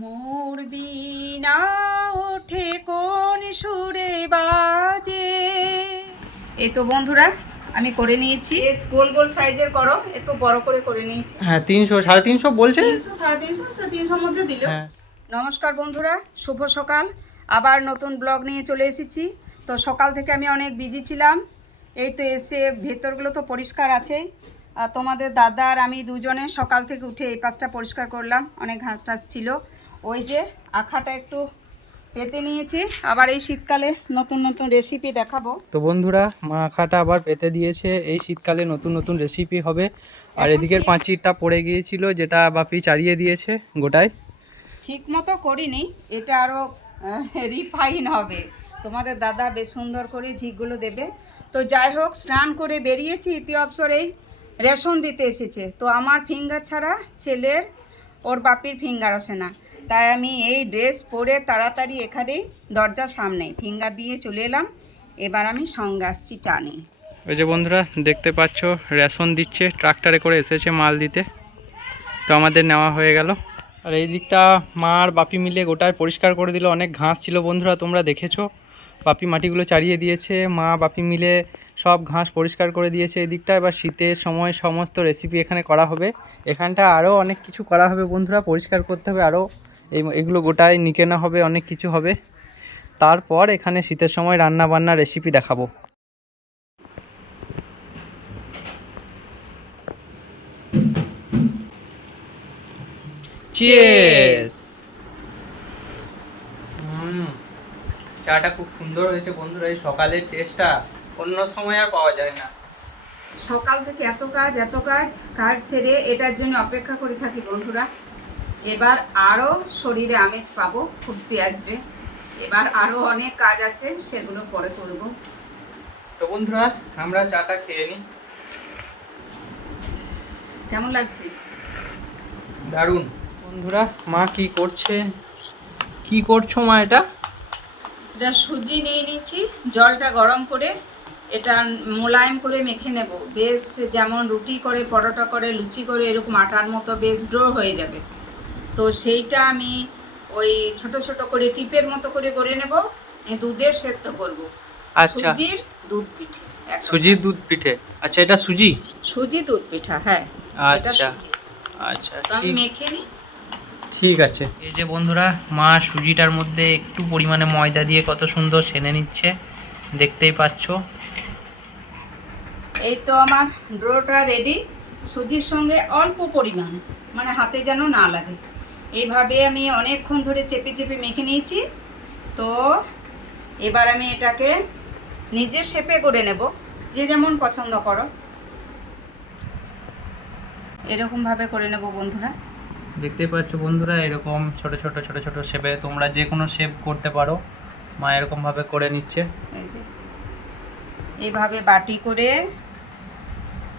মোর বীণা ওঠে কোন সুরে বাজে। এই তো বন্ধুরা আমি করে নিয়েছি, গোল গোল সাইজের করো, একটু বড় করে করে নিয়েছি। হ্যাঁ 300 350 বলছে, 300 350 300 মধ্যে দিল। নমস্কার বন্ধুরা, শুভ সকাল। আবার নতুন ব্লগ নিয়ে চলে এসেছি। তো সকাল থেকে আমি অনেক বিজি ছিলাম। এই তো এসে ভেতরগুলো তো পরিষ্কার আছেই। আর তোমাদের দাদা আর আমি দুজনে সকাল থেকে উঠে এই পাশটা পরিষ্কার করলাম, অনেক ঘাস টাস ছিল। ওই যে আখাটা একটু পেতে নিয়েছি, আবার এই শীতকালে নতুন নতুন রেসিপি দেখাবো। তো বন্ধুরা মা আখাটা আবার পেতে দিয়েছে, এই শীতকালে নতুন নতুন রেসিপি হবে। আর এদিকের পাঁচিরটা পড়ে গিয়েছিল, যেটা বাপি চাড়িয়ে দিয়েছে গোটায়। ঠিক মতো করিনি, এটা আরও রিফাইন হবে। তোমাদের দাদা বেশ সুন্দর করে ঝিকগুলো দেবে। তো যাই হোক, স্নান করে বেরিয়েছি, ইতি অবসরেই রেশন দিতে এসেছে। তো আমার ফিঙ্গার ছাড়া ছেলের ওর বাপির ফিঙ্গার আসে না, তাই আমি এই ড্রেস পরে তাড়াতাড়ি এখানেই দরজার সামনে ফিঙ্গার দিয়ে চলে এলাম। এবার আমি সঙ্গে আসছি চা নিয়ে। ওই যে বন্ধুরা দেখতে পাচ্ছ রেশন দিচ্ছে, ট্রাক্টরে করে এসেছে মাল দিতে। তো আমাদের নেওয়া হয়ে গেল। আর এই দিকটা মা আর বাপি মিলে গোটায় পরিষ্কার করে দিল, অনেক ঘাস ছিল বন্ধুরা, তোমরা দেখেছো। বাপি মাটিগুলো চাড়িয়ে দিয়েছে, মা বাপি মিলে সব ঘাস পরিষ্কার করে দিয়েছে এই দিকটা। এবার শীতের সময় সমস্ত রেসিপি এখানে করা হবে। এখানটা আরও অনেক কিছু করা হবে বন্ধুরা, পরিষ্কার করতে হবে আরও, এগুলো গোটায় নিকে না হবে, অনেক কিছু হবে। তারপর এখানে শীতের সময় রান্না বান্না রেসিপি দেখাবো। চিয়ার্স। চাটা খুব সুন্দর হয়েছে বন্ধুরা, এই সকালের টেস্টটা অন্য সময় আর পাওয়া যায় না। সকাল থেকে এত কাজ কাজ সেরে এটার জন্য অপেক্ষা করে থাকি বন্ধুরা। এবার আরও শরীরে আমেজ পাবো, ফুর্তি আসবে। এবার আরও অনেক কাজ আছে, সেগুলো পরে করব। তো বন্ধুরা আমরা চাটা খেয়ে নিই। কেমন লাগছে? দারুণ। বন্ধুরা মা কি করছে, কি করছো মা? এটা সুজি নিয়ে নিচ্ছি, জলটা গরম করে এটা মোলায়েম করে মেখে নেব। বেশ যেমন রুটি করে, পরোটা করে, লুচি করে, এরকম আটার মতো বেশ ড্রো হয়ে যাবে। তো সেইটা আমি ওই ছোট ছোট করে টিপের মতো করে করে নেব, দুধের সেদ্ধ করব। আচ্ছা, সুজির দুধ পিঠে। সুজির দুধ পিঠে। আচ্ছা, এটা সুজি দুধ পিঠা, হ্যাঁ। আচ্ছা আচ্ছা, আমি মেখে নিই। ঠিক আছে। এই যে বন্ধুরা মা সুজিটার মধ্যে একটু পরিমাণে ময়দা দিয়ে কত সুন্দর সেনে নিচ্ছে, দেখতেই পাচ্ছ। এই তো আমার ডোটা রেডি। সুজির সঙ্গে অল্প পরিমাণ, মানে হাতে যেন না লাগে, এইভাবে আমি অনেকক্ষণ ধরে চেপে চেপে মেখে নিয়েছি। তো এবার আমি এটাকে নিজের শেপে করে নেব, যে যেমন পছন্দ করো এরকমভাবে করে নেব বন্ধুরা। দেখতেই পাচ্ছ বন্ধুরা, এরকম ছোট ছোট ছোট ছোট শেপে তোমরা যে কোনো শেপ করতে পারো। মা এরকমভাবে করে নিচ্ছে। এই যে এইভাবে বাটি করে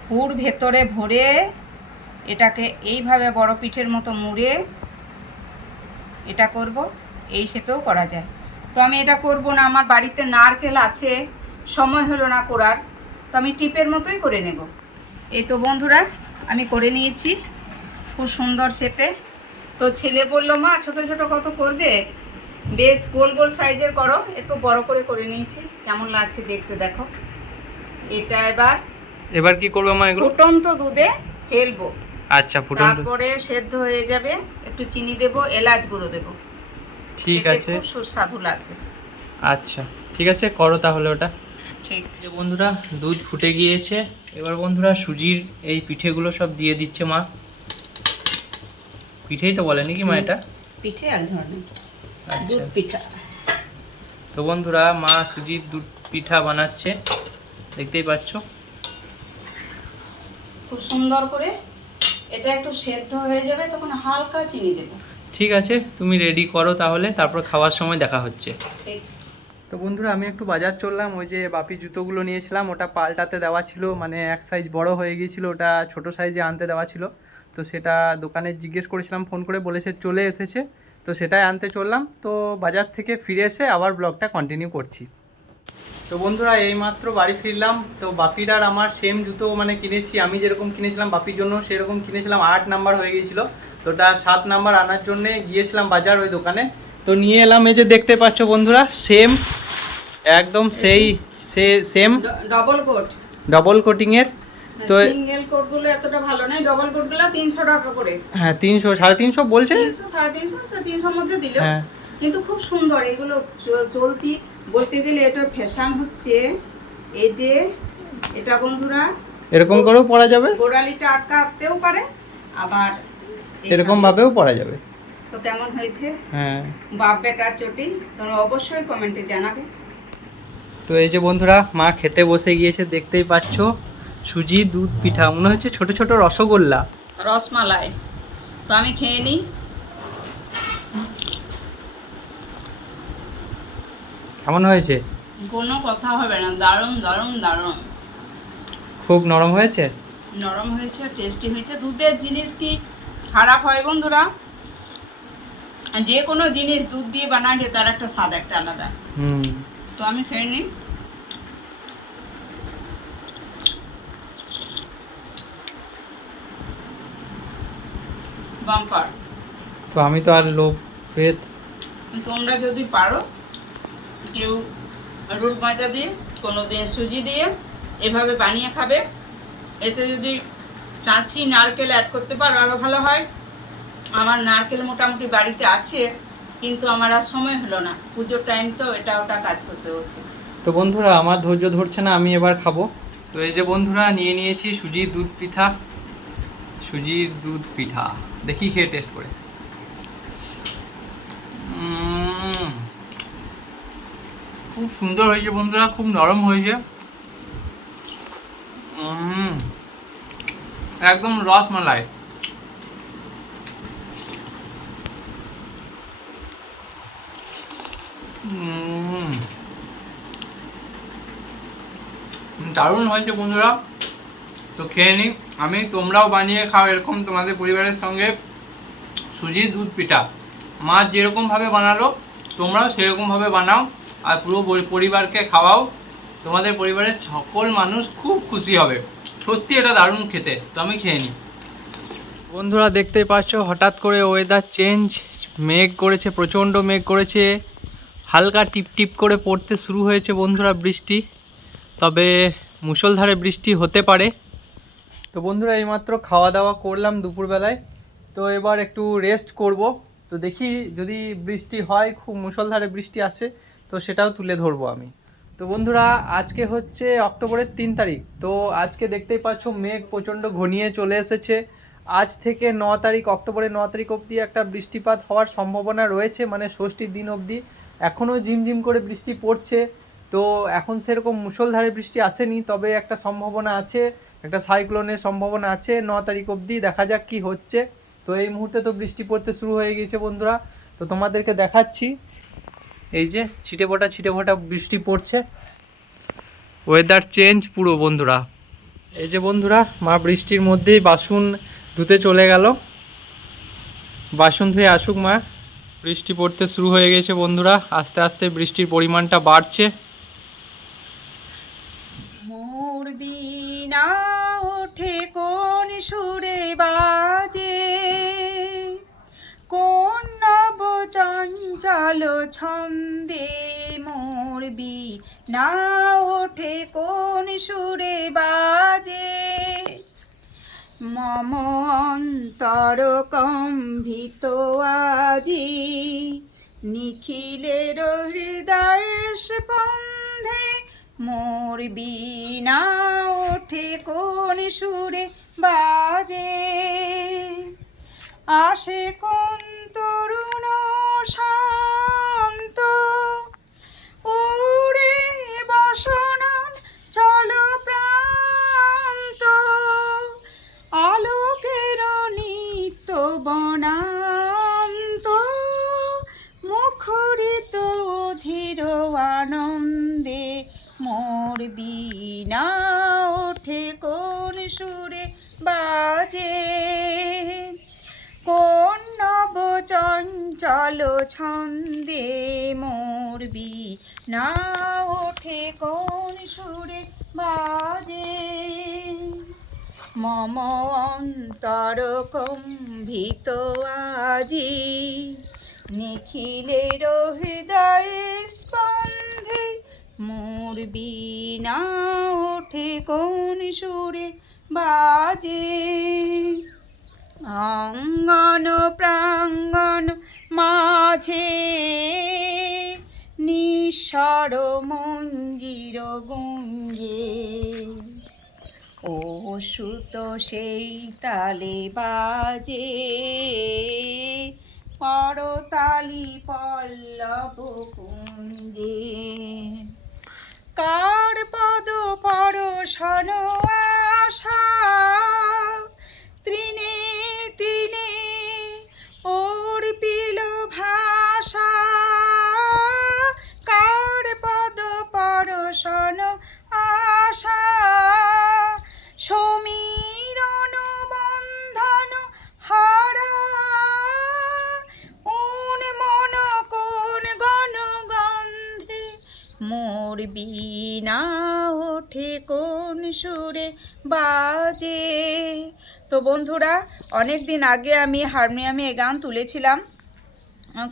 পুর ভেতরে ভরে এটাকে এইভাবে বড় পিঠের মতো মুড়ে এটা করব। এই শেপেও করা যায়। তো আমি এটা করব না, আমার বাড়িতে নারকেল আছে, সময় হলো না করার, তো আমি টিপের মতোই করে নেব। এই তো বন্ধুরা আমি করে নিয়েছি খুব সুন্দর শেপে। তো ছেলে বললো, মা ছোট ছোট কত করবে, বেশ গোল গোল সাইজের করো। একটু বড় করে করে নিয়েছি, কেমন লাগছে দেখতে দেখো। এটা এবার কি করবো মা? এগুলো ফুটন্ত দুধে ফেলবো। আচ্ছা, ফুটন্ত। তারপরে সেদ্ধ হয়ে যাবে, একটু চিনি দেব, এলাচ গুঁড়ো দেব। ঠিক আছে, খুব সুস্বাদু লাগবে। আচ্ছা ঠিক আছে, করো তাহলে ওটা। ঠিক যে বন্ধুরা দুধ ফুটে গিয়েছে, এবার বন্ধুরা সুজির এই পিঠেগুলো সব দিয়ে দিচ্ছে মা। পিঠেই তো বলে নাকি মা এটা? পিঠে এক ধরনের আচ্ছা, দুধ পিঠা। তো বন্ধুরা মা সুজির দুধ পিঠা বানাচ্ছে, দেখতেই পাচ্ছ। খুব সুন্দর করে এটা একটু সেদ্ধ হয়ে যাবে, তখন হালকা চিনি দেব। ঠিক আছে, তুমি রেডি করো তাহলে, তারপর খাওয়ার সময় দেখা হচ্ছে। ঠিক। তো বন্ধুরা আমি একটু বাজার চললাম, ওই যে বাপি জুতোগুলো নিয়েছিলাম, ওটা পাল্টাতে দেওয়া ছিল, মানে এক সাইজ বড় হয়ে গিয়েছিল, ওটা ছোট সাইজে আনতে দেওয়া ছিল। তো সেটা দোকানে জিজ্ঞেস করেছিলাম ফোন করে, বলেছে চলে এসেছে। তো সেটাই আনতে চললাম। তো বাজার থেকে ফিরে এসে আবার ব্লগটা কন্টিনিউ করছি। তো বন্ধুরা এইমাত্র বাড়ি ফিরলাম। তো বাপির আর আমার সেম জুতো মানে কিনেছি, আমি যেরকম কিনেছিলাম বাপির জন্য সেরকম কিনেছিলাম, 8 নাম্বার হয়ে গিয়েছিল। তো ওটা 7 নাম্বার আনার জন্য গিয়েছিলাম বাজার ওই দোকানে। তো নিয়ে এলাম, এই যে দেখতে পাচ্ছ বন্ধুরা, সেম একদম সেই সেম ডবল কোট, ডবল কোটিংয়ের। তো সিঙ্গেল কোটগুলো এতটা ভালো নয়, ডবল কোটগুলো 300 টাকা করে। হ্যাঁ 300 350 বলছে, 300 350 350 মধ্যে দিলেও হ্যাঁ কিন্তু খুব সুন্দর এগুলো চলতি। বলতে গেলে এটা ফ্যাশন হচ্ছে এই যে এটা বন্ধুরা এরকম করেও পরা যাবে, গোড়ালিটা আটকাতেও পারে, আবার এরকম ভাবেও পরা যাবে। তো কেমন হয়েছে হ্যাঁ বাপ বেটার চটি তোমরা অবশ্যই কমেন্টে জানাবে। তো এই যে বন্ধুরা মা খেতে বসে গিয়েছে, দেখতেই পাচ্ছ সুজি দুধ পিঠা, মনে হচ্ছে ছোট ছোট রসগোল্লা, রসমালাই। তো আমি খেয়ে নিই। কেমন হয়েছে? কোনো কথা হবে না, দারুণ দারুণ দারুণ। খুব নরম হয়েছে, নরম হয়েছে, টেস্টি হয়েছে। দুধের জিনিস কি খারাপ হয় বন্ধুরা? যে কোনো জিনিস দুধ দিয়ে বানালে তার একটা স্বাদ একটা আলাদা। তো আমি খেয়ে নিই। বাম্পার। তো আমি তো আর লোভ পেয়ে, তোমরা যদি পারো কেউ রুট ময়দা দিয়ে, কোনো দিন সুজি দিয়ে এভাবে বানিয়ে খাবে। এতে যদি চাঁচি নারকেল অ্যাড করতে পারো আরও ভালো হয়। আমার নারকেল মোটামুটি বাড়িতে আছে, কিন্তু আমার আর সময় হলো না, পুজোর টাইম তো এটা ওটা কাজ করতে হতো। তো বন্ধুরা আমার ধৈর্য ধরছে না, আমি এবার খাবো। তো এই যে বন্ধুরা নিয়ে নিয়েছি সুজির দুধ পিঠা, সুজির দুধ পিঠা দেখি খেয়ে টেস্ট করে। খুব সুন্দর হয়েছে বন্ধুরা, খুব নরম হয়েছে, একদম রসমালাই। দারুণ হয়েছে বন্ধুরা। তো খেয়ে নিই আমি, তোমরাও বানিয়ে খাও এরকম তোমাদের পরিবারের সঙ্গে সুজির দুধ পিঠা। মা যেরকমভাবে বানালো তোমরাও সেরকমভাবে বানাও, আর পুরো পরিবারকে খাওয়াও। তোমাদের পরিবারের সকল মানুষ খুব খুশি হবে, সত্যি এটা দারুণ খেতে। তো আমি খেয়ে নিই। বন্ধুরা দেখতেই পাচ্ছ হঠাৎ করে ওয়েদার চেঞ্জ, মেঘ করেছে, প্রচণ্ড মেঘ করেছে, হালকা টিপ টিপ করে পড়তে শুরু হয়েছে বন্ধুরা বৃষ্টি, তবে মুষলধারে বৃষ্টি হতে পারে। তো বন্ধুরা এইমাত্র খাওয়া দাওয়া করলাম দুপুরবেলায়, তো এবার একটু রেস্ট করব। তো দেখি যদি বৃষ্টি হয়, খুব মুষলধারে বৃষ্টি আসে, তো সেটাও তুলে ধরবো আমি। তো বন্ধুরা আজকে হচ্ছে অক্টোবরের 3 তারিখ। তো আজকে দেখতেই পাচ্ছ মেঘ প্রচণ্ড ঘনিয়ে চলে এসেছে। আজ থেকে 9 তারিখ, অক্টোবরের 9 তারিখ অবধি একটা বৃষ্টিপাত হওয়ার সম্ভাবনা রয়েছে, মানে ষষ্ঠীর দিন অবধি। এখনও ঝিমঝিম করে বৃষ্টি পড়ছে। তো এখন সেরকম মুষলধারে বৃষ্টি আসেনি, তবে একটা সম্ভাবনা আছে, একটা সাইক্লোনের সম্ভাবনা আছে 9 তারিখ অবধি। দেখা যাক কি হচ্ছে। তো এই মুহূর্তে তো বৃষ্টি পড়তে শুরু হয়ে গিয়েছে বন্ধুরা। তো তোমাদেরকে দেখাচ্ছি, এই যে ছিটে ফোঁটা বৃষ্টি পড়ছে, ওয়েদার চেঞ্জ পুরো বন্ধুরা। এই যে বন্ধুরা মা বৃষ্টির মধ্যেই বাসন ধুতে চলে গেল, বাসন ধুয়ে আসুক মা। বৃষ্টি পড়তে শুরু হয়ে গেছে বন্ধুরা, আস্তে আস্তে বৃষ্টির পরিমাণটা বাড়ছে। মোর বিনা ওঠে কোন সুরে বাজে, কোন নব চঞ্চল ছন্দে, মোর বিনা ওঠে কোন সুরে বাজে, মম অন্তর কম্ভিত আজি, নিখিলের হৃদয় স্পন্দে, মোর বিনা ওঠে কোন সুরে বাজে, আসে কোন তরুণ শান্ত, উড়ে বসনন চল প্রান্ত, আলোকের নিত্য বনান্ত, মুখরিত ধীর আনন্দে, মোর বিনা ওঠে কোন সুরে বাজে, কোন নব চঞ্চল ছন্দে, মোর মোর বীণা ওঠে কোন সুরে বাজে, মম অন্তর কম্ভিত আজি, নিখিলের হৃদয় স্পন্দে মোর বীণা ওঠে কোন সুরে বাজে। অঙ্গন প্রাঙ্গণ মাঝে নিঃস্বর মঞ্জির গুঞ্জে, ও সুত সেই তালে বাজে, করতালি পল্লব কুঞ্জে। কার পদ পরশন আশা, তৃণে তৃণে অর্পিল ভাষা, কার পদ পরশন আশা, সমীরণ বন্ধন হারা, মন কোন গণ গন্ধে মোর বীণা ওঠে কোন সুরে বাজে। তো বন্ধুরা, অনেক দিন আগে আমি হারমোনিয়ামে এ গান তুলেছিলাম,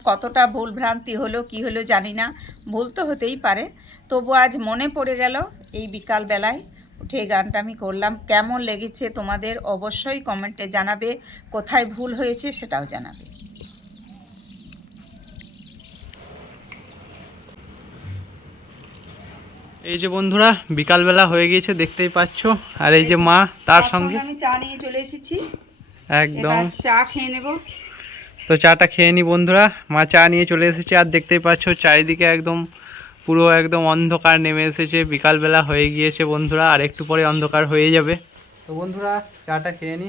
কতটা ভুল ভ্রান্তি হলো কি হলো জানি না, ভুল তো হতেই পারে, তবু আজ মনে পড়ে গেল এই বিকালবেলায় উঠে এই গানটা আমি করলাম। কেমন লেগেছে তোমাদের অবশ্যই কমেন্টে জানাবে, কোথায় ভুল হয়েছে সেটাও জানাবে। এই যে বন্ধুরা বিকালবেলা হয়ে গিয়েছে দেখতেই পাচ্ছ, আর এই যে মা তার সঙ্গে আমি চা নিয়ে চলে এসেছি, একদম চা খেয়ে নেব। তো চাটা খেয়ে নি বন্ধুরা, মা চা নিয়ে চলে এসেছে, আর দেখতেই পাচ্ছ চারিদিকে একদম পুরো একদম অন্ধকার নেমে এসেছে, বিকালবেলা হয়ে গিয়েছে বন্ধুরা, আর একটু পরে অন্ধকার হয়ে যাবে। তো বন্ধুরা চাটা খেয়ে নি,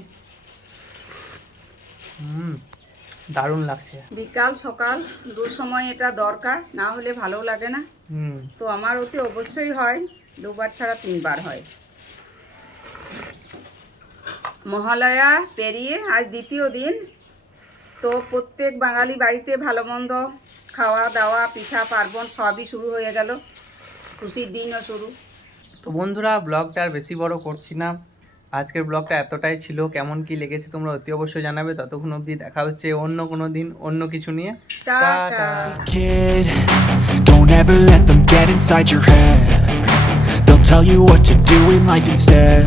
দারুণ লাগছে। বিকাল সকাল দু সময় এটা দরকার, না হলে ভালো লাগে না। তো আমার ওতে অবশ্যই হয়, দুবার ছাড়া তিনবার হয়। মহালয়া পেরিয়ে আজ দ্বিতীয় দিন, তো প্রত্যেক বাঙালি বাড়িতে ভালো মন্দ খাওয়া দাওয়া পিঠা পার্বণ সবই শুরু হয়ে গেল, খুশির দিনও শুরু। তো বন্ধুরা ব্লগটা আর বেশি বড় করছি না, আজকের ব্লগটা এতটাই ছিল। কেমন কি লেগেছে তোমরা অতি অবশ্যই জানাবে। ততক্ষণ অবধি দেখা হচ্ছে অন্য কোনো দিন অন্য কিছু নিয়ে। Tata. Kid, don't ever let them get inside your head. They'll tell you what to do in life instead.